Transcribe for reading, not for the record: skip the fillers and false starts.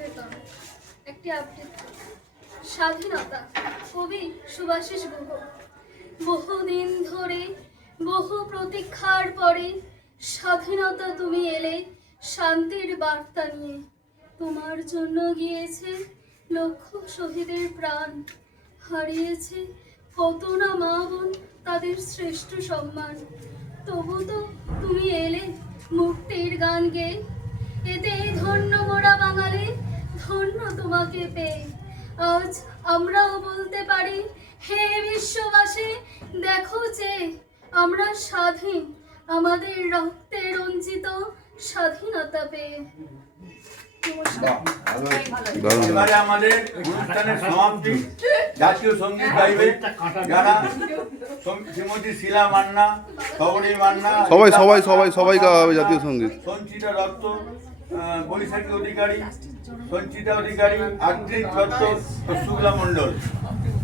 নিবেদন একটি আবৃত্তি। স্বাধীনতা, কবি সুভাষিস গুহ। বহুদিন ধরে, বহু প্রতীক্ষার পরে স্বাধীনতা তুমি এলে শান্তির বার্তা নিয়ে। তোমার জন্য গিয়েছে লক্ষ শহীদের প্রাণ, হারিয়েছে কত না মা বোন তাদের শ্রেষ্ঠ সম্মান। তবু তো তুমি এলে মুক্তির গান গেয়ে। এতে ধন্য মোরা বাঙালি, ধন্য তোমাকে পেয়ে। আজ আমরাও বলতে পারি, হে বিশ্ববাসী দেখো যে আমরা স্বাধীন, আমাদের রক্তে রঞ্জিত স্বাধীনতা পেয়ে। এবারে আমাদের অনুষ্ঠানের সমাপ্তি। জাতীয় সঙ্গীত গাইবে যারা শ্রীমতী শিলা মান্না, সবরী মান্না, সবাই গাওয়া জাতীয় সঙ্গীত। সঞ্চিতা দত্ত, বৈশাখী অধিকারী, সঞ্চিতা অধিকারী, আদ্রিত দত্ত ও শুক্লা মণ্ডল।